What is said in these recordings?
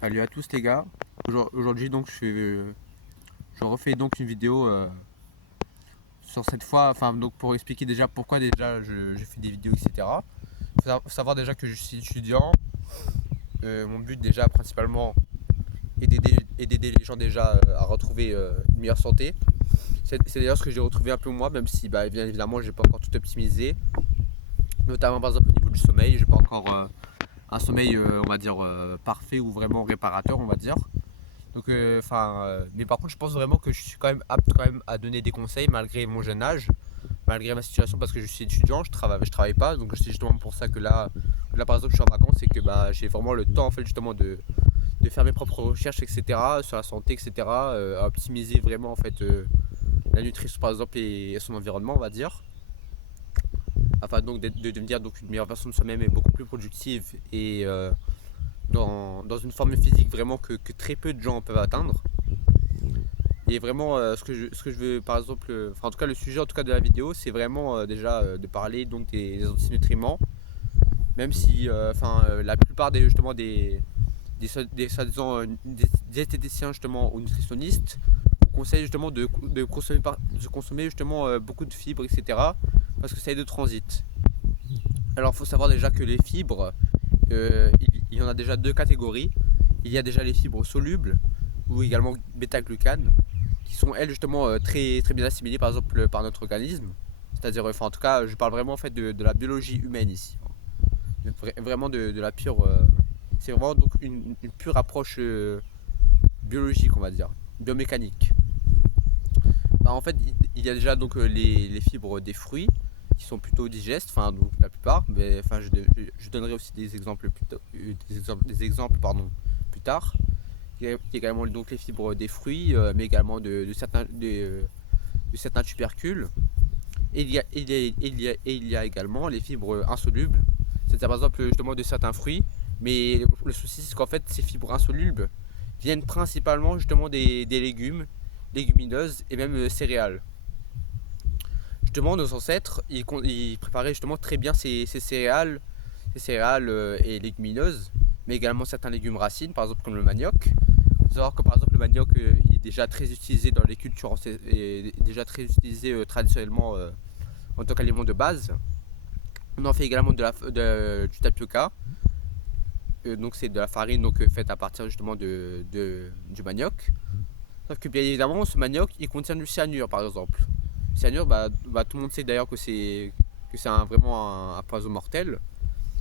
Salut à tous les gars. Aujourd'hui donc je refais donc une vidéo sur cette fois, enfin donc pour expliquer déjà pourquoi déjà je fais des vidéos, etc. Faut savoir déjà que je suis étudiant. Mon but déjà principalement est d'aider les gens déjà à retrouver une meilleure santé. C'est d'ailleurs ce que j'ai retrouvé un peu moi, même si bah, bien évidemment j'ai pas encore tout optimisé. Notamment par exemple au niveau du sommeil, j'ai pas encore un sommeil on va dire parfait ou vraiment réparateur on va dire. Donc, mais par contre, je pense vraiment que je suis quand même apte quand même à donner des conseils malgré mon jeune âge, malgré ma situation parce que je suis étudiant, je travaille pas, donc c'est justement pour ça que là par exemple, je suis en vacances et que bah, j'ai vraiment le temps en fait justement de faire mes propres recherches, etc. sur la santé, etc. À optimiser vraiment en fait la nutrition par exemple et son environnement, on va dire, afin donc de devenir donc une meilleure version de soi-même et beaucoup plus productive et dans une forme physique vraiment que très peu de gens peuvent atteindre. Et vraiment, ce que je veux, par exemple, enfin, en tout cas, le sujet en tout cas de la vidéo, c'est vraiment déjà de parler donc des antinutriments, même si, la plupart des justement des soi-disant des diététiciens justement ou nutritionnistes conseillent justement de consommer justement beaucoup de fibres, etc. parce que ça aide au transit. Alors, il faut savoir déjà que les fibres, il y en a déjà deux catégories. Il y a déjà les fibres solubles ou également bêta-glucanes qui sont elles justement très, très bien assimilées par exemple par notre organisme. C'est-à-dire, enfin en tout cas, je parle vraiment en fait de la biologie humaine ici. Vraiment de la pure. C'est vraiment donc une pure approche biologique, on va dire, biomécanique. Bah, en fait, il y a déjà donc les fibres des fruits qui sont plutôt digestes, enfin donc la plupart, mais enfin je donnerai aussi des exemples plus tard. Il y a également donc les fibres des fruits, mais également de certains tubercules. Et il y a également les fibres insolubles, c'est-à-dire par exemple justement de certains fruits. Mais le souci c'est qu'en fait ces fibres insolubles viennent principalement justement des légumes, légumineuses et même céréales. Justement nos ancêtres ils préparaient justement très bien ces céréales et légumineuses, mais également certains légumes racines, par exemple comme le manioc. Il faut savoir que par exemple le manioc il est déjà très utilisé dans les cultures, est déjà très utilisé traditionnellement en tant qu'aliment de base. On en fait également du tapioca. Donc c'est de la farine donc, faite à partir justement du manioc. Sauf que bien évidemment ce manioc il contient du cyanure par exemple. Le cyanure, tout le monde sait d'ailleurs que c'est vraiment un poison mortel.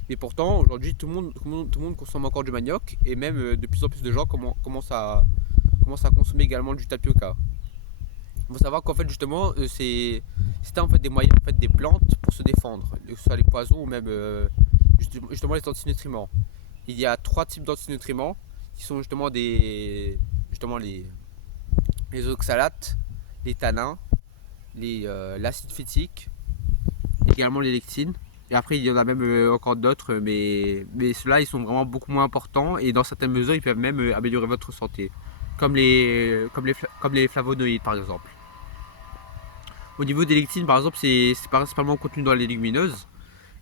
Et pourtant aujourd'hui tout le monde consomme encore du manioc et même de plus en plus de gens commencent à consommer également du tapioca. Il faut savoir qu'en fait justement c'était en fait des moyens en fait des plantes pour se défendre, que ce soit les poisons ou même justement les antinutriments. Il y a trois types d'antinutriments qui sont justement les oxalates, les tanins, l'acide phytique, également les lectines. Et après il y en a même encore d'autres, mais ceux-là ils sont vraiment beaucoup moins importants et dans certaines mesures ils peuvent même améliorer votre santé, comme les flavonoïdes par exemple. Au niveau des lectines, par exemple, c'est principalement contenu dans les légumineuses.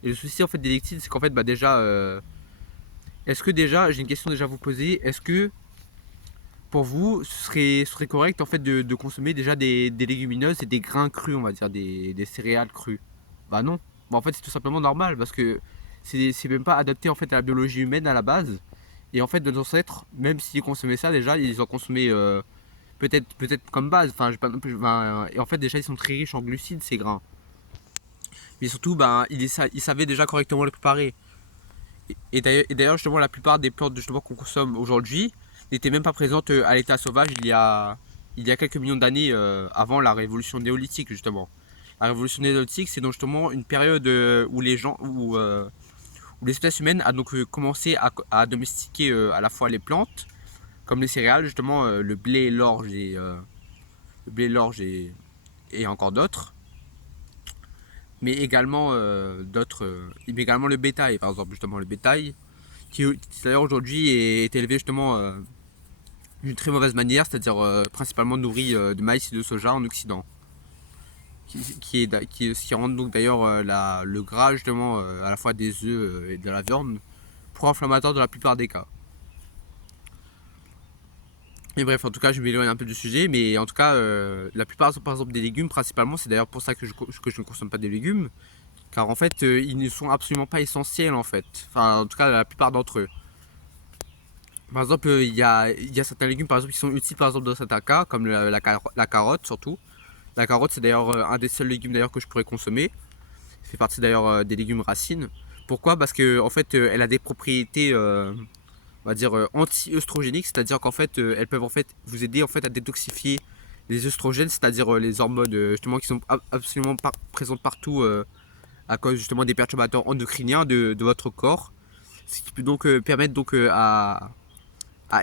Et le souci en fait des lectines, c'est qu'en fait, bah, déjà, est-ce que déjà, j'ai une question déjà à vous poser, est-ce que pour vous, ce serait correct en fait de consommer déjà des légumineuses et des grains crus, on va dire, des céréales crues? Bah non. Bah, en fait, c'est tout simplement normal parce que c'est même pas adapté en fait à la biologie humaine à la base. Et en fait, nos ancêtres, même s'ils consommaient ça, déjà, ils ont consommé peut-être comme base. Enfin, et en fait, déjà, ils sont très riches en glucides, ces grains. Mais surtout, ben, ils savaient déjà correctement les préparer. Et d'ailleurs, justement, la plupart des plantes justement, qu'on consomme aujourd'hui n'étaient même pas présentes à l'état sauvage il y a quelques millions d'années avant la révolution néolithique, justement. La révolution néolithique, c'est donc justement une période où l'espèce humaine a donc commencé à domestiquer à la fois les plantes, comme les céréales, justement, le blé, l'orge et encore d'autres, mais également mais également le bétail, par exemple, justement le bétail, qui d'ailleurs aujourd'hui est élevé justement d'une très mauvaise manière, c'est-à-dire principalement nourri de maïs et de soja en Occident, qui rend donc d'ailleurs le gras justement à la fois des œufs et de la viande pro-inflammatoire dans la plupart des cas. Et bref, en tout cas, je m'éloigne un peu du sujet, mais en tout cas, la plupart, par exemple, des légumes, principalement, c'est d'ailleurs pour ça que je ne consomme pas des légumes, car en fait, ils ne sont absolument pas essentiels, en fait. Enfin, en tout cas, la plupart d'entre eux. Par exemple, il y a certains légumes, par exemple, qui sont utiles, par exemple, dans certains cas, comme la carotte, surtout. La carotte, c'est d'ailleurs un des seuls légumes d'ailleurs que je pourrais consommer. Ça fait partie d'ailleurs des légumes racines. Pourquoi? Parce que en fait, elle a des propriétés, on va dire anti-œstrogéniques, c'est-à-dire qu'en fait, elles peuvent en fait vous aider en fait à détoxifier les œstrogènes, c'est-à-dire les hormones justement qui sont absolument présentes partout à cause justement des perturbateurs endocriniens de votre corps, ce qui peut donc permettre donc à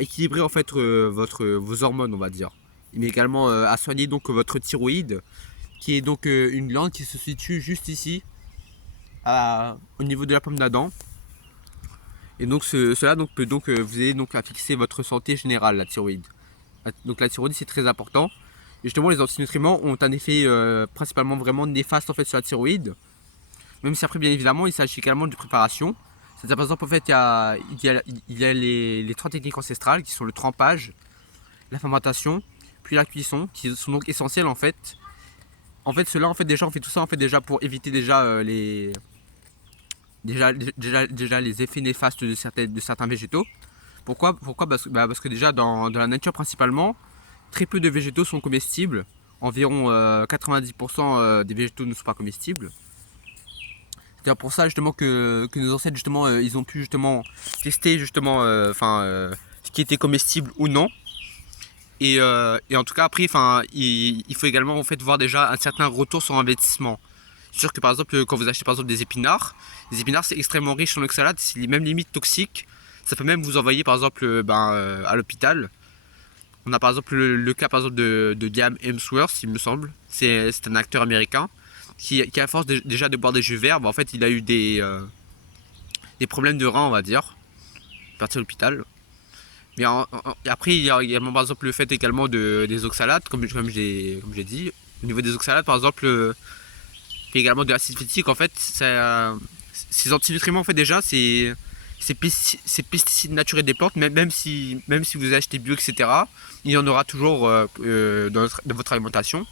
équilibrer en fait vos hormones, on va dire, mais également à soigner donc votre thyroïde, qui est donc une glande qui se situe juste ici, au niveau de la pomme d'Adam. Et donc cela donc, peut donc vous aider donc à fixer votre santé générale, la thyroïde. Donc la thyroïde c'est très important. Et justement les antinutriments ont un effet principalement vraiment néfaste en fait sur la thyroïde. Même si après bien évidemment il s'agit également de préparation. C'est-à-dire par exemple en fait il y a les trois techniques ancestrales qui sont le trempage, la fermentation, puis la cuisson, qui sont donc essentielles en fait. En fait cela en fait déjà on fait tout ça en fait déjà pour éviter déjà déjà les effets néfastes de certains végétaux. Pourquoi parce que déjà dans la nature principalement, très peu de végétaux sont comestibles. Environ 90% des végétaux ne sont pas comestibles. C'est pour ça justement que nos ancêtres justement ils ont pu justement tester justement ce qui était comestible ou non. Et en tout cas après il faut également en fait voir déjà un certain retour sur investissement. C'est sûr que par exemple quand vous achetez par exemple des épinards, les épinards c'est extrêmement riche en oxalate, c'est même limite toxique. Ça peut même vous envoyer par exemple à l'hôpital. On a par exemple le cas par exemple de Liam Hemsworth, il me semble. C'est un acteur américain qui à force déjà de boire des jus verts, en fait il a eu des problèmes de reins, on va dire, parti à l'hôpital. Mais après il y a également par exemple le fait également des oxalates, comme j'ai dit. Au niveau des oxalates par exemple, puis également de l'acide phytique, en fait ces antinutriments en fait déjà ces pesticides naturels des plantes, même si vous achetez bio, etc., il y en aura toujours dans votre alimentation.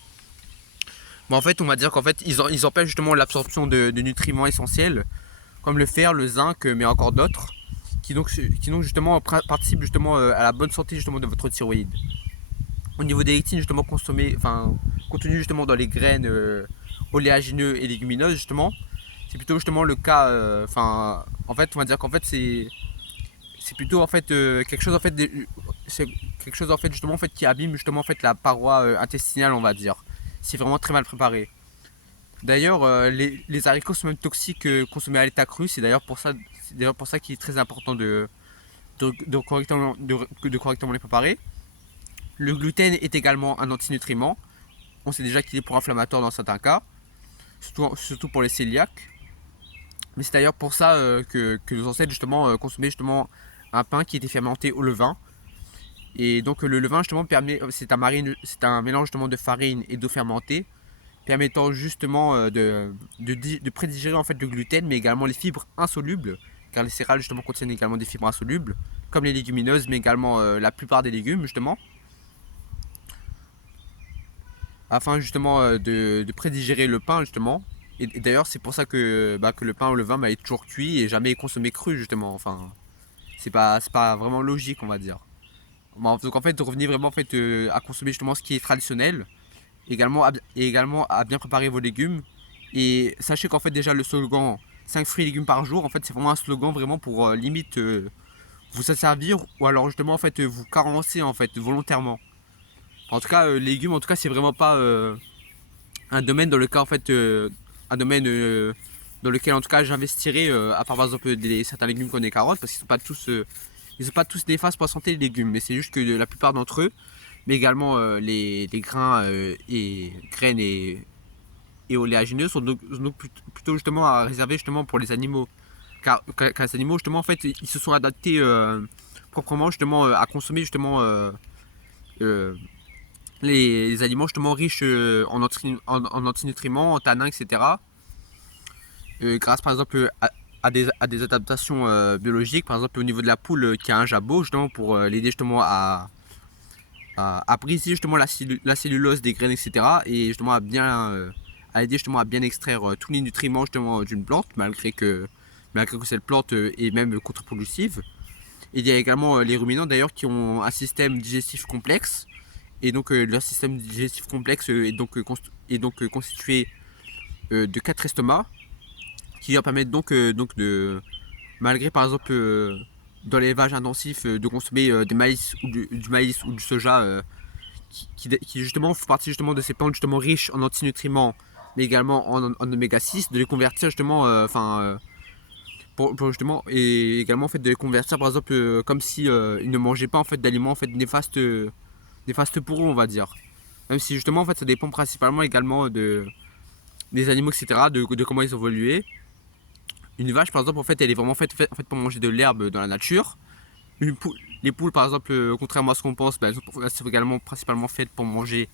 Bon, en fait, on va dire qu'en fait, ils empêchent justement l'absorption de nutriments essentiels, comme le fer, le zinc, mais encore d'autres, qui donc justement participent justement à la bonne santé justement de votre thyroïde. Au niveau des lectines justement contenues justement dans les graines oléagineux et légumineuses justement, c'est plutôt justement le cas. En fait, on va dire qu'en fait c'est plutôt en fait quelque chose en fait c'est quelque chose en fait justement en fait qui abîme justement en fait la paroi intestinale, on va dire. C'est vraiment très mal préparé. D'ailleurs, les haricots sont même toxiques consommés à l'état cru. C'est d'ailleurs pour ça qu'il est très important de correctement les préparer. Le gluten est également un antinutriment. On sait déjà qu'il est pro-inflammatoire dans certains cas, surtout pour les cœliaques. Mais c'est d'ailleurs pour ça que nos ancêtres justement consommaient justement un pain qui était fermenté au levain. Et donc le levain justement c'est un mélange justement de farine et d'eau fermentée, permettant justement de prédigérer en fait le gluten, mais également les fibres insolubles, car les céréales justement contiennent également des fibres insolubles, comme les légumineuses, mais également la plupart des légumes justement, afin justement de prédigérer le pain justement. Et d'ailleurs c'est pour ça que le pain au levain est toujours cuit et jamais consommé cru justement. Enfin, c'est pas vraiment logique, on va dire. Bon, donc en fait, revenez vraiment en fait, à consommer justement ce qui est traditionnel, également à bien préparer vos légumes. Et sachez qu'en fait déjà le slogan 5 fruits et légumes par jour, en fait c'est vraiment un slogan vraiment pour limite vous asservir ou alors justement en fait vous carencer en fait volontairement. En tout cas, légumes, en tout cas c'est vraiment pas un domaine dans le cas en fait un domaine dans lequel en tout cas j'investirais à part par exemple certains légumes comme les carottes, parce qu'ils sont pas tous néfastes pour la santé, les légumes, mais c'est juste que la plupart d'entre eux, mais également les grains et graines et oléagineux sont donc plutôt justement à réserver justement pour les animaux, car les animaux justement en fait ils se sont adaptés proprement justement à consommer justement euh, les aliments justement riches en antinutriments, en tanins, etc. Grâce par exemple à des adaptations biologiques, par exemple au niveau de la poule qui a un jabot justement pour l'aider justement à briser justement la cellulose des graines, etc. Et justement à aider justement à bien extraire tous les nutriments justement d'une plante, malgré que cette plante est même contre-productive. Il y a également les ruminants d'ailleurs qui ont un système digestif complexe. Et donc leur système digestif complexe est donc constitué de 4 estomacs qui leur permettent donc de, malgré par exemple dans l'élevage intensif de consommer du maïs ou du soja qui justement font partie justement de ces plantes justement riches en antinutriments mais également en oméga 6, de les convertir justement pour justement et également en fait de les convertir par exemple comme si ils ne mangeaient pas en fait d'aliments en fait néfastes pour eux, on va dire. Même si justement en fait ça dépend principalement également des animaux, etc., de comment ils ont évolué. Une vache par exemple en fait elle est vraiment faite en fait, pour manger de l'herbe dans la nature. Les poules par exemple, contrairement à ce qu'on pense, elles sont également principalement faites pour manger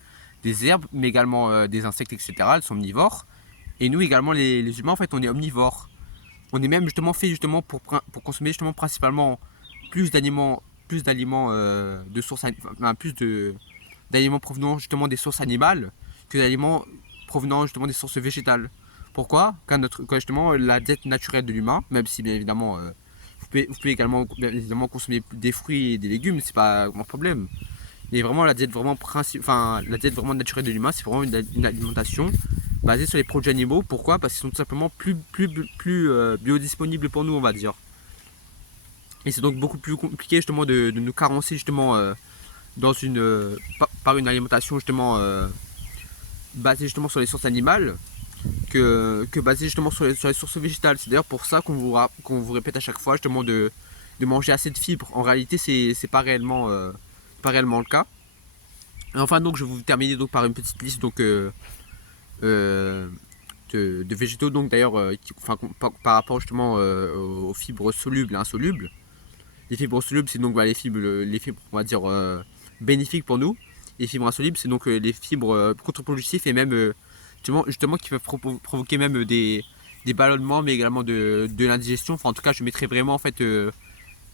des herbes, mais également des insectes, etc. Elles sont omnivores. Et nous également les humains en fait on est omnivores. On est même justement fait justement pour consommer justement principalement plus d'aliments de sources, enfin, d'aliments provenant justement des sources animales que d'aliments provenant justement des sources végétales. Pourquoi? Car justement la diète naturelle de l'humain, même si bien évidemment vous pouvez également bien évidemment consommer des fruits et des légumes, c'est pas un problème. Mais vraiment la diète vraiment naturelle de l'humain, c'est vraiment une alimentation basée sur les produits animaux. Pourquoi? Parce qu'ils sont tout simplement plus biodisponibles pour nous, on va dire. Et c'est donc beaucoup plus compliqué justement de nous carencer justement par une alimentation justement basée justement sur les sources animales que basée justement sur les sources végétales. C'est d'ailleurs pour ça qu'on vous répète à chaque fois justement de manger assez de fibres. En réalité, c'est pas réellement le cas. Et enfin, donc, je vais vous terminer donc par une petite liste euh, de végétaux, donc d'ailleurs, par rapport justement aux fibres solubles et insolubles. Les fibres solubles, c'est donc les fibres, on va dire, bénéfiques pour nous. Les fibres insolubles, c'est donc les fibres contre-productives et même justement qui peuvent provoquer même des ballonnements, mais également de l'indigestion. Enfin, en tout cas, je mettrai vraiment en fait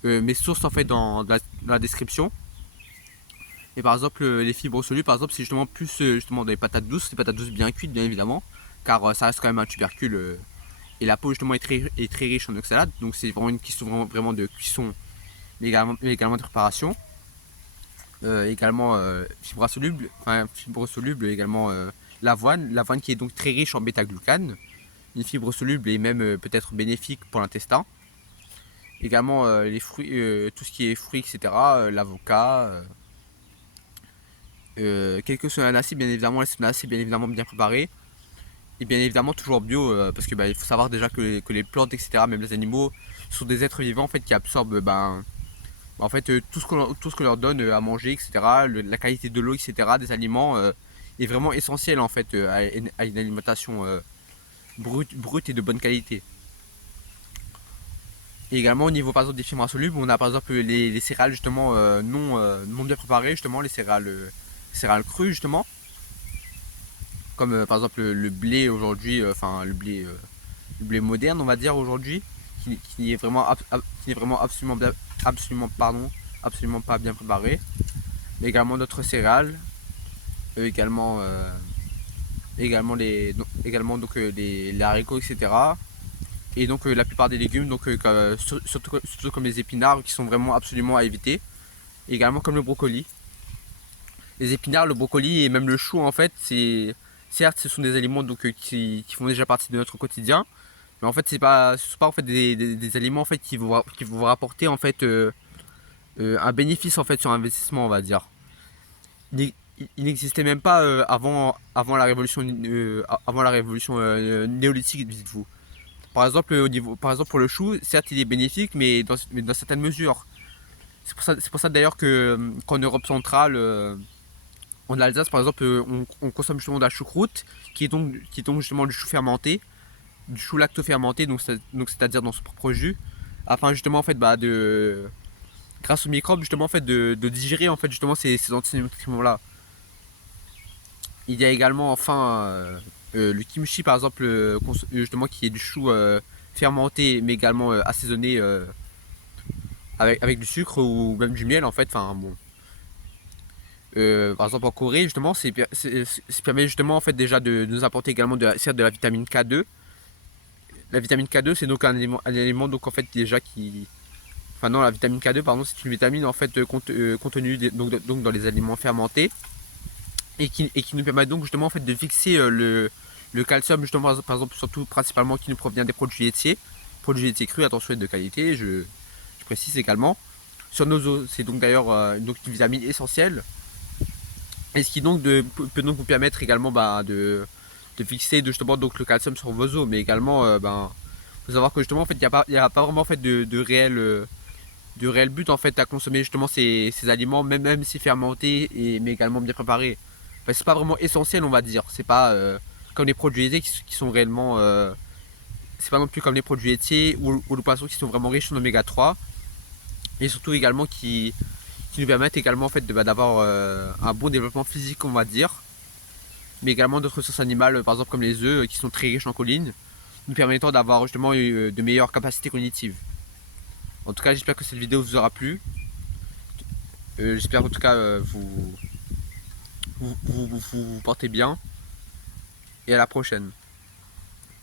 mes sources en fait dans la description. Et par exemple, les fibres solubles, par exemple, c'est justement plus justement dans les patates douces bien cuites, bien évidemment, car ça reste quand même un tubercule et la peau justement est très riche en oxalate. Donc c'est vraiment une question vraiment de cuisson, mais également de préparation. Également fibres solubles également l'avoine qui est donc très riche en bêta-glucane, une fibre soluble et même peut-être bénéfique pour l'intestin. Également les fruits, tout ce qui est fruits, etc. L'avocat, quelques solanacées, bien évidemment, les solanacées bien évidemment bien préparées. Et bien évidemment toujours bio, parce que il faut savoir déjà que les plantes, etc., même les animaux, sont des êtres vivants en fait, qui absorbent en fait, tout ce qu'on leur donne à manger, etc., la qualité de l'eau, etc., des aliments, est vraiment essentiel en fait à une alimentation brute et de bonne qualité. Et également au niveau par exemple des fibres insolubles, on a par exemple les céréales justement non bien préparées, justement céréales crues justement, comme par exemple le blé aujourd'hui, le blé moderne on va dire aujourd'hui, qui est vraiment absolument pas bien préparé. Mais également d'autres céréales, également les haricots, etc. Et donc la plupart des légumes, surtout comme les épinards, qui sont vraiment absolument à éviter. Et également comme le brocoli. Les épinards, le brocoli et même le chou, en fait, certes, ce sont des aliments qui font déjà partie de notre quotidien, mais en fait, ce sont pas en fait des aliments en fait qui vont vous rapporter en fait un bénéfice en fait sur investissement, on va dire. Il n'existait même pas avant la révolution néolithique, dites-vous. Par exemple pour le chou, certes il est bénéfique, mais dans certaines mesures. C'est pour ça d'ailleurs qu'en Europe centrale, en Alsace par exemple, on consomme justement de la choucroute, qui est donc justement du chou fermenté, du chou lacto-fermenté, donc c'est-à-dire dans son propre jus, afin justement en fait grâce aux microbes justement en fait de digérer en fait justement ces antinutriments là. Il y a également enfin le kimchi par exemple, justement qui est du chou fermenté mais également assaisonné avec du sucre ou même du miel en fait. Enfin bon, par exemple en Corée justement, ça permet justement en fait déjà de nous apporter également certes de la vitamine K2. La vitamine K2 c'est donc un élément donc en fait déjà qui, enfin non, la vitamine K2 pardon, c'est une vitamine en fait contenue donc dans les aliments fermentés et qui nous permet donc justement en fait de fixer le calcium justement par exemple surtout principalement qui nous provient des produits laitiers crus, attention, et de qualité, je précise également sur nos os. C'est donc d'ailleurs donc une vitamine essentielle et ce qui donc peut donc vous permettre également de fixer justement donc le calcium sur vos os, mais également faut savoir que justement en fait il y a pas vraiment en fait de réel but en fait à consommer justement ces aliments, même si fermentés mais également bien préparés. Enfin, c'est pas vraiment essentiel, on va dire. C'est pas comme les produits laitiers qui sont réellement c'est pas non plus comme les produits laitiers ou le poisson qui sont vraiment riches en oméga 3 et surtout également qui nous permettent également en fait d'avoir un bon développement physique, on va dire, mais également d'autres ressources animales par exemple comme les œufs qui sont très riches en choline, nous permettant d'avoir justement de meilleures capacités cognitives. En tout cas, j'espère que cette vidéo vous aura plu. J'espère en tout cas vous portez bien et à la prochaine.